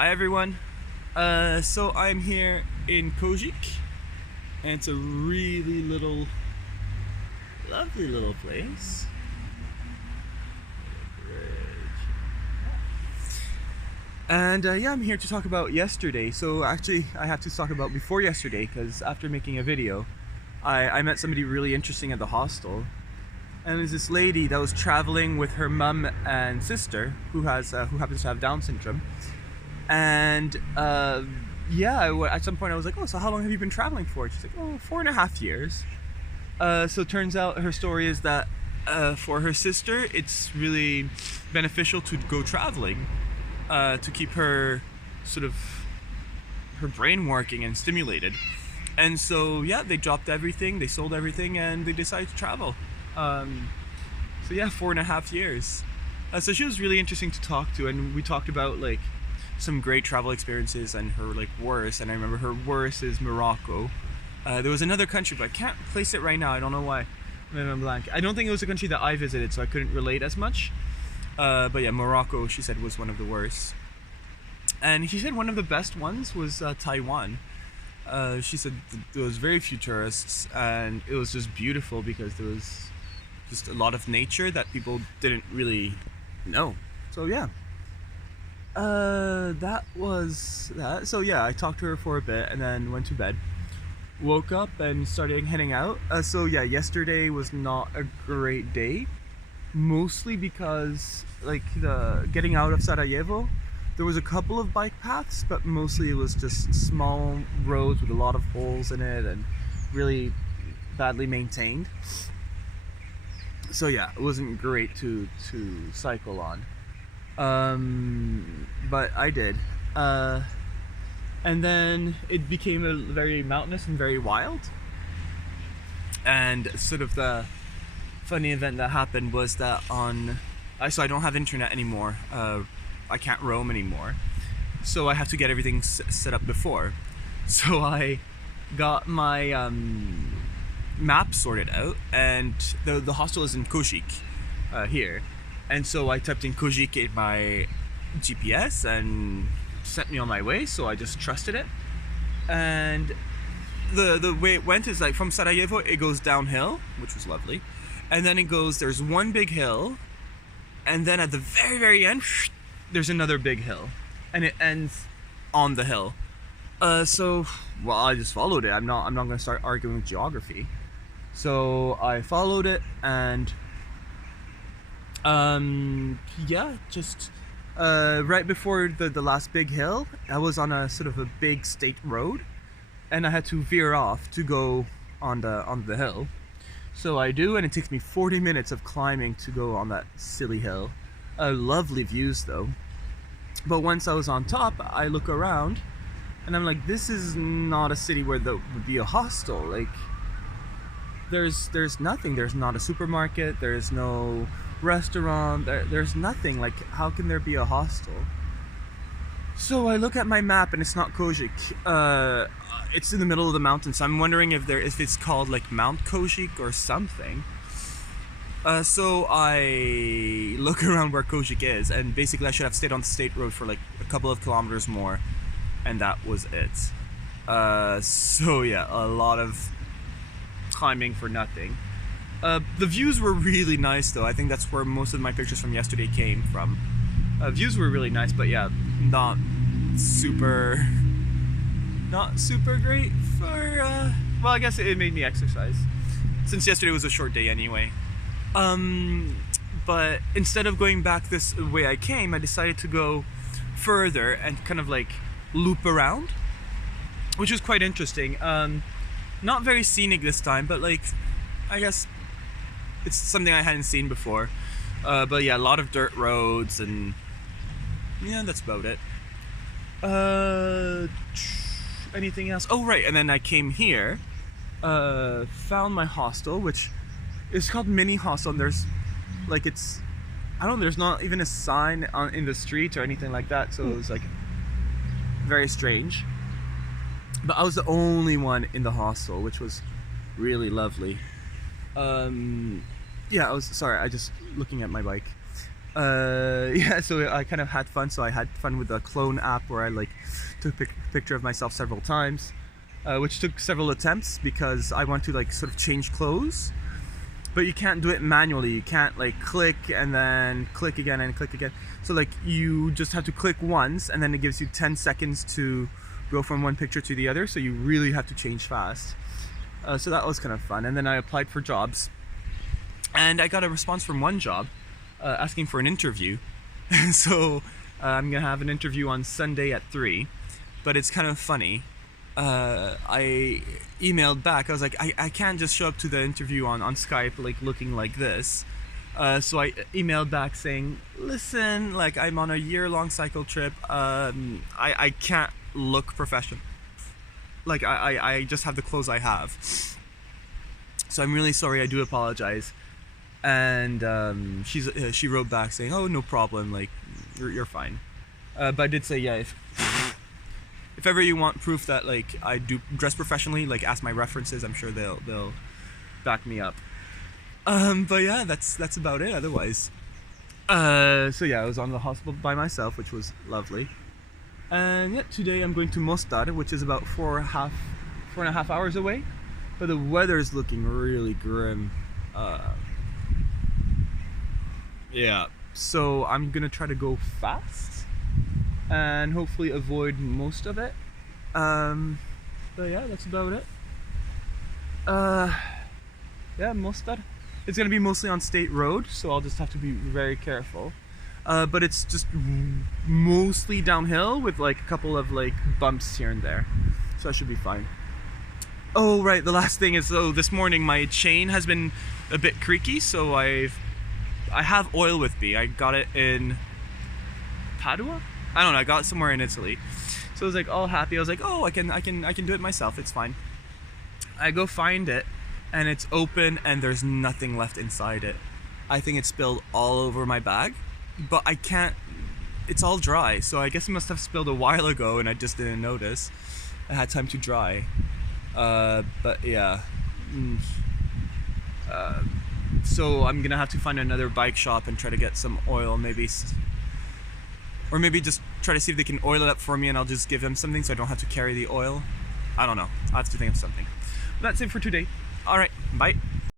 Hi everyone. So I'm here in Konjic, and it's a really lovely little place. And yeah, I'm here to talk about yesterday. So actually, I have to talk about before yesterday because after making a video, I met somebody really interesting at the hostel. And there's this lady that was traveling with her mum and sister who happens to have Down syndrome. And yeah, at some point I was like, oh, so how long have you been traveling for? She's like, oh, 4.5 years. So it turns out her story is that for her sister, it's really beneficial to go traveling to keep her her brain working and stimulated. And so yeah, they dropped everything, they sold everything, and they decided to travel. So yeah, 4.5 years. So she was really interesting to talk to, and we talked about like some great travel experiences and her like worst. And I remember her worst is Morocco. There was another country, but I can't place it right now. I don't know why. I'm blank. I don't think it was a country that I visited, so I couldn't relate as much. But yeah, Morocco, she said, was one of the worst. And she said one of the best ones was Taiwan. She said there was very few tourists, and it was just beautiful because there was just a lot of nature that people didn't really know. So yeah. That was that. So yeah, I talked to her for a bit and then went to bed. Woke up and started heading out. So yeah, yesterday was not a great day. Mostly because like the getting out of Sarajevo, there was a couple of bike paths, but mostly it was just small roads with a lot of holes in it and really badly maintained. So yeah, it wasn't great to cycle on. But I did. And then it became a very mountainous and very wild. And sort of the funny event that happened was that so I don't have internet anymore. I can't roam anymore. So I have to get everything set up before. So I got my map sorted out, and the hostel is in Konjic here. And so I typed in Konjic in my GPS and sent me on my way, so I just trusted it. And the way it went is like from Sarajevo, it goes downhill, which was lovely. And then there's one big hill, and then at the very, very end, there's another big hill. And it ends on the hill. So, well, I just followed it. I'm not gonna start arguing with geography. So I followed it, and yeah, just right before the last big hill, I was on a sort of a big state road, and I had to veer off to go on the hill. So I do, and it takes me 40 minutes of climbing to go on that silly hill. Lovely views though. But once I was on top, I look around, and I'm like, this is not a city where there would be a hostel. Like, there's nothing. There's not a supermarket. There's no restaurant. There's nothing. Like, how can there be a hostel? So I look at my map, and it's not Konjic. It's in the middle of the mountains. So I'm wondering if it's called like Mount Konjic or something. So I look around where Konjic is, and basically I should have stayed on the state road for like a couple of kilometers more, and that was it. So yeah, a lot of climbing for nothing. The views were really nice though. I think that's where most of my pictures from yesterday came from. Views were really nice, but yeah, not super great for, well, I guess it made me exercise, since yesterday was a short day anyway. But instead of going back this way I came, I decided to go further and kind of like loop around, which was quite interesting. Not very scenic this time, but like, I guess it's something I hadn't seen before. But yeah, a lot of dirt roads, and yeah, that's about it. Anything else? Oh right, and then I came here, found my hostel, which is called Mini Hostel, and there's like, there's not even a sign in the street or anything like that, so it was like very strange. But I was the only one in the hostel, which was really lovely. Yeah, I just looking at my bike. Yeah, so I kind of had fun. So I had fun with the clone app where I like took a picture of myself several times, which took several attempts because I want to like sort of change clothes, but you can't do it manually. You can't like click and then click again and click again. So like you just have to click once and then it gives you 10 seconds to go from one picture to the other. So you really have to change fast. So that was kind of fun. And then I applied for jobs and I got a response from one job asking for an interview. So I'm gonna have an interview on Sunday at 3, but it's kind of funny. I emailed back. I was like, I can't just show up to the interview on Skype like looking like this. So I emailed back saying, listen, like I'm on a year-long cycle trip. I can't look professional. Like I just have the clothes I have. So I'm really sorry. I do apologize. And she wrote back saying, oh, no problem. Like you're fine. But I did say, yeah, if ever you want proof that like I do dress professionally, like ask my references. I'm sure they'll back me up. But yeah, that's about it. Otherwise, so yeah, I was on the hospital by myself, which was lovely. And yeah, today I'm going to Mostar, which is about 4.5 hours away. But the weather is looking really grim. Yeah, so I'm gonna try to go fast and hopefully avoid most of it. But yeah, that's about it. Yeah, Mostar. It's gonna be mostly on state road, so I'll just have to be very careful. But it's just mostly downhill with like a couple of like bumps here and there, so I should be fine. Oh right, the last thing is, this morning my chain has been a bit creaky, so I have oil with me. I got it in Padua? I don't know, I got it somewhere in Italy. So I was like all happy. I was like, oh, I can do it myself, it's fine. I go find it and it's open and there's nothing left inside it. I think it spilled all over my bag, but I can't, it's all dry, so I guess it must have spilled a while ago and I just didn't notice. I had time to dry. But yeah. So I'm gonna have to find another bike shop and try to get some oil, maybe, or maybe just try to see if they can oil it up for me and I'll just give them something so I don't have to carry the oil. I don't know, I have to think of something. But that's it for today. Alright, bye.